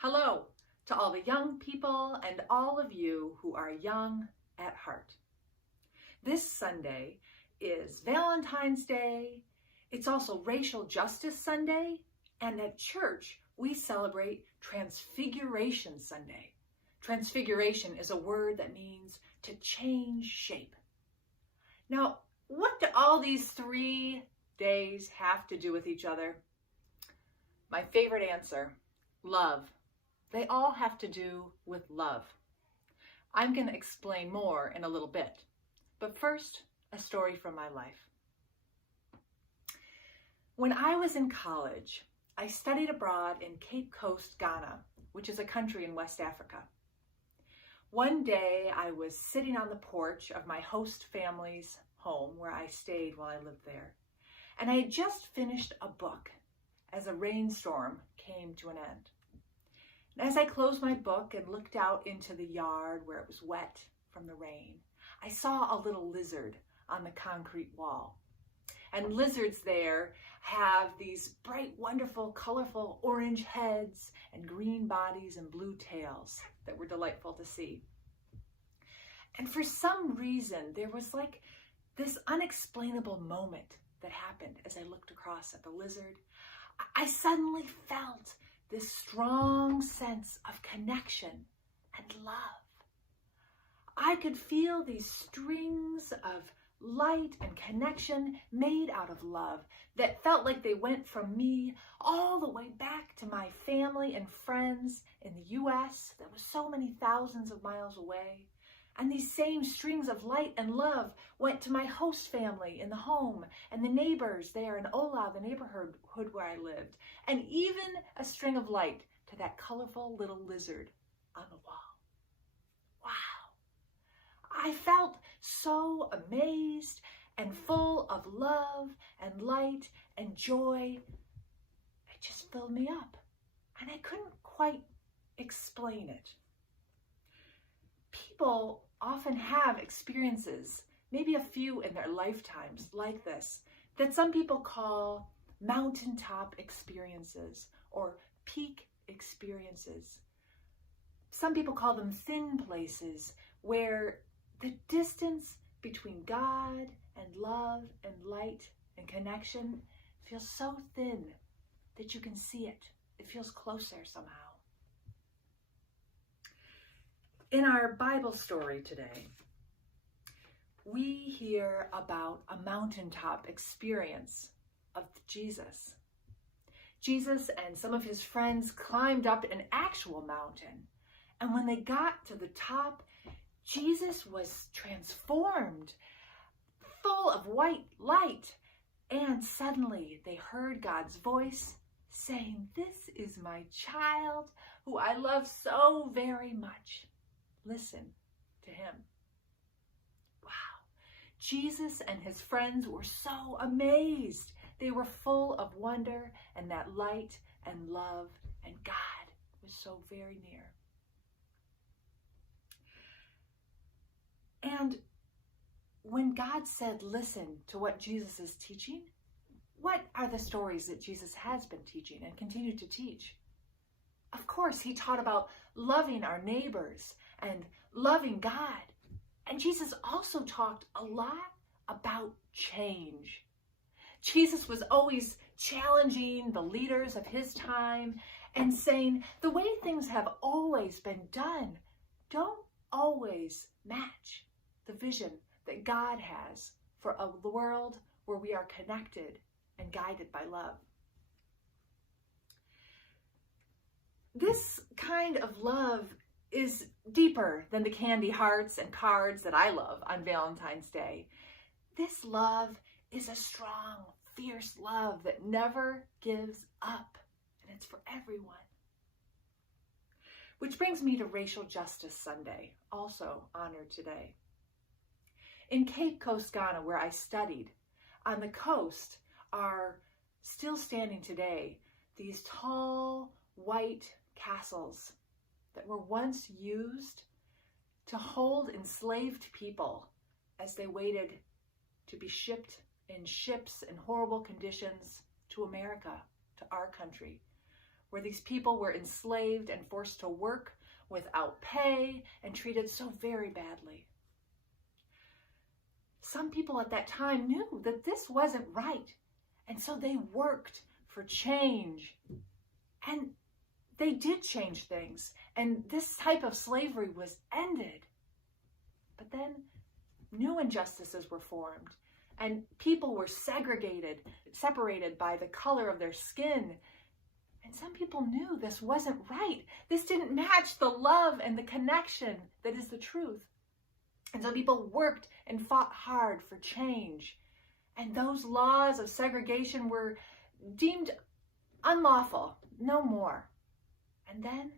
Hello to all the young people and all of you who are young at heart. This Sunday is Valentine's Day. It's also Racial Justice Sunday. And at church, we celebrate Transfiguration Sunday. Transfiguration is a word that means to change shape. Now, what do all these 3 days have to do with each other? My favorite answer, love. They all have to do with love. I'm going to explain more in a little bit, but first, a story from my life. When I was in college, I studied abroad in Cape Coast, Ghana, which is a country in West Africa. One day, I was sitting on the porch of my host family's home where I stayed while I lived there, and I had just finished a book as a rainstorm came to an end. As I closed my book and looked out into the yard where it was wet from the rain, I saw a little lizard on the concrete wall. And lizards there have these bright, wonderful, colorful orange heads and green bodies and blue tails that were delightful to see. And for some reason, there was like this unexplainable moment that happened as I looked across at the lizard. I suddenly felt this strong sense of connection and love. I could feel these strings of light and connection made out of love that felt like they went from me all the way back to my family and friends in the U.S. that was so many thousands of miles away. And these same strings of light and love went to my host family in the home and the neighbors there in Ola, the neighborhood where I lived, and even a string of light to that colorful little lizard on the wall. Wow! I felt so amazed and full of love and light and joy. It just filled me up, and I couldn't quite explain it. People often have experiences, maybe a few in their lifetimes like this, that some people call mountaintop experiences or peak experiences. Some people call them thin places where the distance between God and love and light and connection feels so thin that you can see it. It feels closer somehow. In our Bible story today, we hear about a mountaintop experience of Jesus. Jesus and some of his friends climbed up an actual mountain, and when they got to the top, Jesus was transformed, full of white light, and suddenly they heard God's voice saying, "This is my child who I love so very much. Listen to him." Wow. Jesus and his friends were so amazed. They were full of wonder and that light and love, and God was so very near. And when God said, listen to what Jesus is teaching, what are the stories that Jesus has been teaching and continued to teach? Of course, he taught about loving our neighbors and loving God. And Jesus also talked a lot about change. Jesus was always challenging the leaders of his time and saying the way things have always been done don't always match the vision that God has for a world where we are connected and guided by love. This kind of love is deeper than the candy hearts and cards that I love on Valentine's Day. This love is a strong, fierce love that never gives up, and it's for everyone. Which brings me to Racial Justice Sunday, also honored today. In Cape Coast, Ghana, where I studied, on the coast are still standing today these tall, white castles that were once used to hold enslaved people as they waited to be shipped in ships in horrible conditions to America, to our country, where these people were enslaved and forced to work without pay and treated so very badly. Some people at that time knew that this wasn't right, and so they worked for change. And they did change things, and this type of slavery was ended. But then new injustices were formed, and people were separated by the color of their skin. And some people knew this wasn't right. This didn't match the love and the connection that is the truth. And so people worked and fought hard for change. And those laws of segregation were deemed unlawful, no more. And then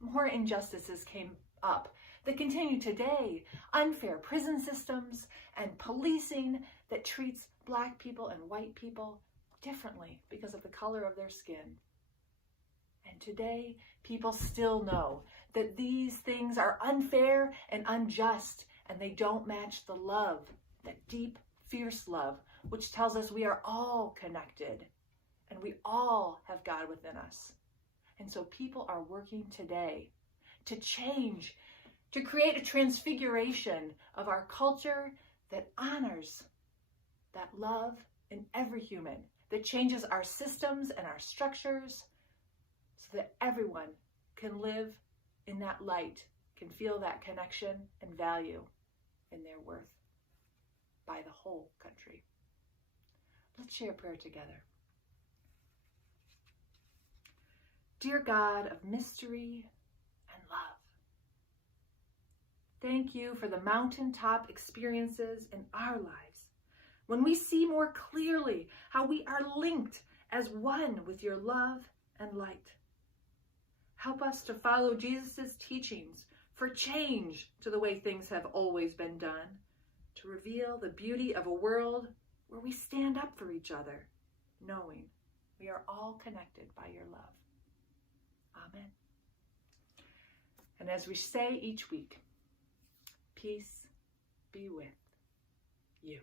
more injustices came up that continue today. Unfair prison systems and policing that treats Black people and white people differently because of the color of their skin. And today, people still know that these things are unfair and unjust, and they don't match the love, that deep, fierce love, which tells us we are all connected and we all have God within us. And so people are working today to change, to create a transfiguration of our culture that honors that love in every human, that changes our systems and our structures so that everyone can live in that light, can feel that connection and value in their worth by the whole country. Let's share a prayer together. Dear God of mystery and love, thank you for the mountaintop experiences in our lives, when we see more clearly how we are linked as one with your love and light. Help us to follow Jesus' teachings for change to the way things have always been done, to reveal the beauty of a world where we stand up for each other, knowing we are all connected by your love. Amen. And as we say each week, peace be with you.